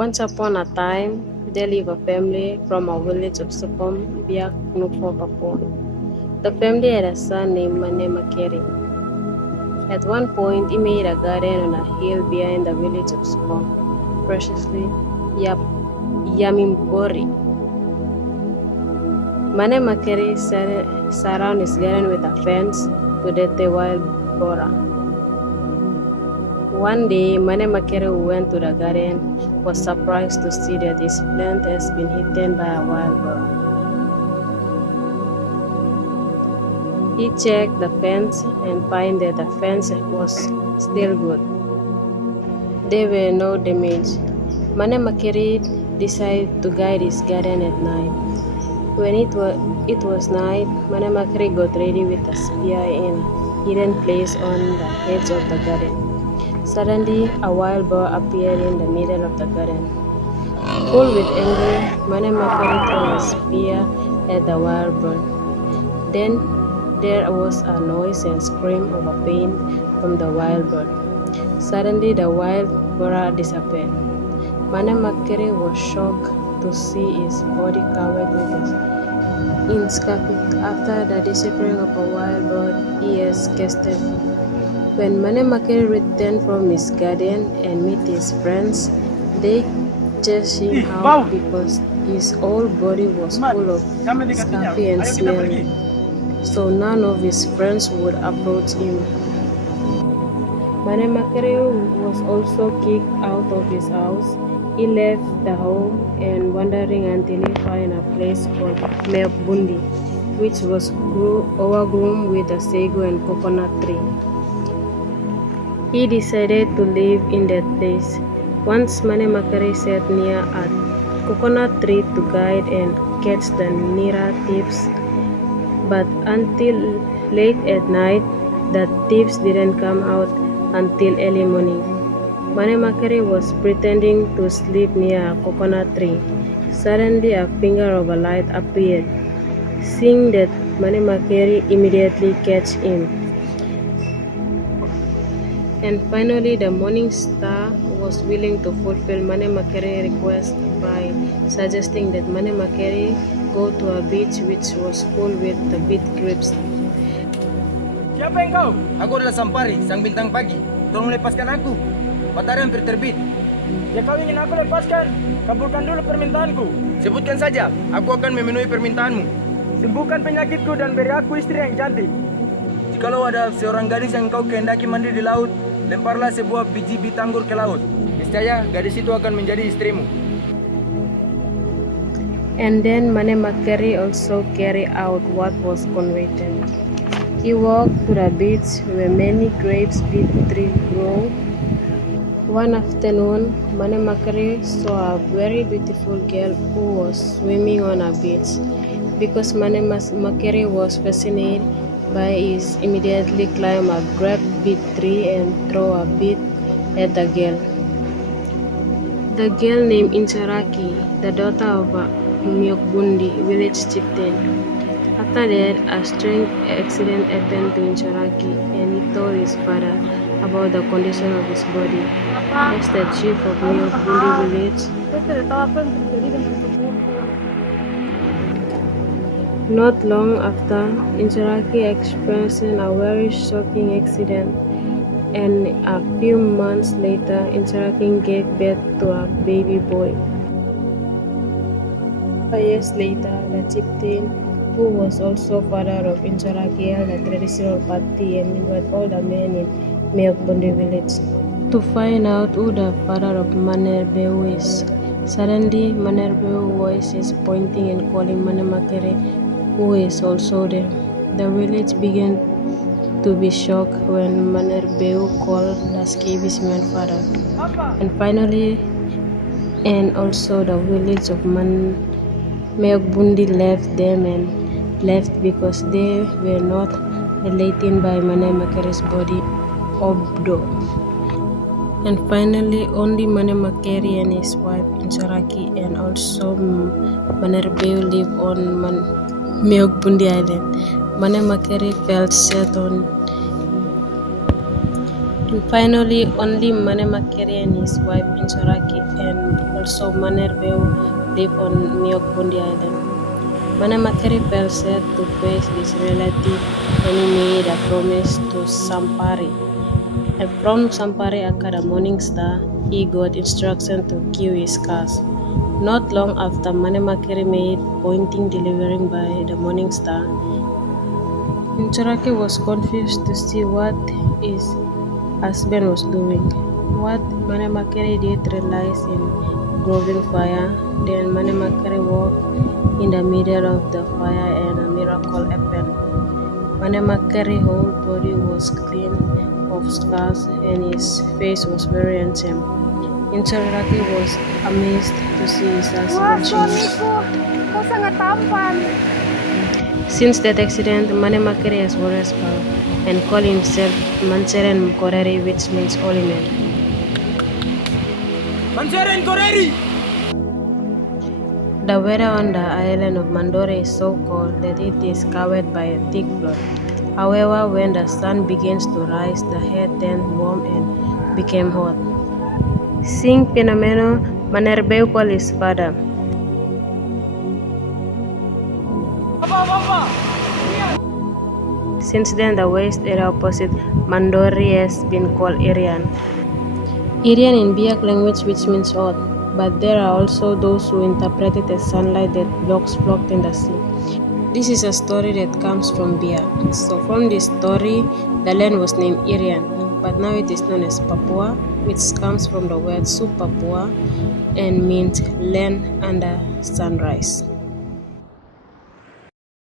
Once upon a time, there lived a family from a village of Supam, Biak, Nukpo, Papua. The family had a son named Makeri. At one point, he made a garden on a hill behind the village of Supam, preciously Yamimbori. Makeri surrounded his garden with a fence to deter wild boar. One day, Makeri, who went to the garden, was surprised to see that his plant has been eaten by a wild boar. He checked the fence and found that the fence was still good. There were no damage. Makeri decided to guide his garden at night. When it was night, Makeri got ready with a spear in a hidden place on the edge of the garden. Suddenly, a wild boar appeared in the middle of the garden. Full with anger, Makeri threw a spear at the wild boar. Then there was a noise and scream of pain from the wild boar. Suddenly, the wild boar disappeared. Makeri was shocked to see his body covered in scarlet. After the disappearing of a wild boar, he has casted. When Makeri returned from his garden and met his friends, they chased him out because his whole body was full of scurvy and smelly, so none of his friends would approach him. Makeri was also kicked out of his house. He left the home and wandering until he found a place called Bundi, which was overgrown with a sago and coconut tree. He decided to live in that place. Once Makeri sat near a coconut tree to guide and catch the nearer thieves, but until late at night, the thieves didn't come out until early morning. Makeri was pretending to sleep near a coconut tree. Suddenly, a finger of a light appeared. Seeing that, Makeri immediately catch him. And finally, the morning star was willing to fulfill Makeri's request by suggesting that Makeri go to a beach which was full with the beach grapes. Siapa engkau? Aku adalah Sampari, sang bintang pagi. Tolong lepaskan aku. Matahari hampir terbit. Jika kau ingin aku lepaskan, kabulkan dulu permintaanku. Sebutkan saja, aku akan memenuhi permintaanmu. Sembuhkan penyakitku dan beri aku istri yang cantik. Jikalau ada seorang gadis yang kau kehendaki mandi di laut, lemparlah sebuah biji bitanggur ke laut. Niscaya gadis itu akan menjadi istrimu. And then Makeri also carried out what was conveyed. He walked to the beach where many grapes trees grow. One afternoon, Makeri saw a very beautiful girl who was swimming on a beach. Because Makeri was fascinated by it, immediately climbed a great big tree and threw a bit at the girl. The girl named Incharaki, the daughter of a Bundi village chieftain. After that, a strange accident happened to Incharaki, and he told his father about the condition of his body. As the chief of Bundi village, not long after, Incharaki experienced a very shocking accident, and a few months later, Incharaki gave birth to a baby boy. 5 years later, the chieftain, who was also father of Incharaki, held a traditional party and invited all the men in Bundi village to find out who the father of Manerbeu is. Suddenly, Manerbeu's voice is pointing and calling Makeri, who is also there. The village began to be shocked when Manerbeu called the scabies man father. And finally, and also the village of Bundi left them and left because they were not related by Makeri's body Obdo. And finally, only Makeri and his wife Incharaki and also Manerbeu live on Bundi Island. Makeri felt sad on. And finally, only Makeri and his wife Incharaki and also Manerbeu live on Miokundi Island. Manamakeri felt sad to face this relative and he made a promise to Sampari. And from Sampari Aka the morning star, he got instruction to kill his cars. Not long after Manamakeri made pointing delivering by the morning star, Inchorake was confused to see what his husband was doing. What Manamakeri did realize in growing fire, then Manamakeri walked in the middle of the fire and a miracle happened. Manamakeri's whole body was clean of scars and his face was very handsome. Inchorake was amazed to see his Wah, husband change. suamiku, kau sangat tampan. Since that accident, Manemakeri has always power and called himself Manseren Koreri, which means holy man. Manseren Koreri! The weather on the island of Mandore is so cold that it is covered by a thick fog. However, when the sun begins to rise, the air turned warm and became hot. Seeing Pinameno, Manerbeu called his father. Papa! Since then, the west area opposite Mandori has been called Irian. Irian in Biak language, which means hot, but there are also those who interpret it as sunlight that blocks flocked in the sea. This is a story that comes from Biak. So from this story, the land was named Irian, but now it is known as Papua, which comes from the word Su Papua and means land under sunrise.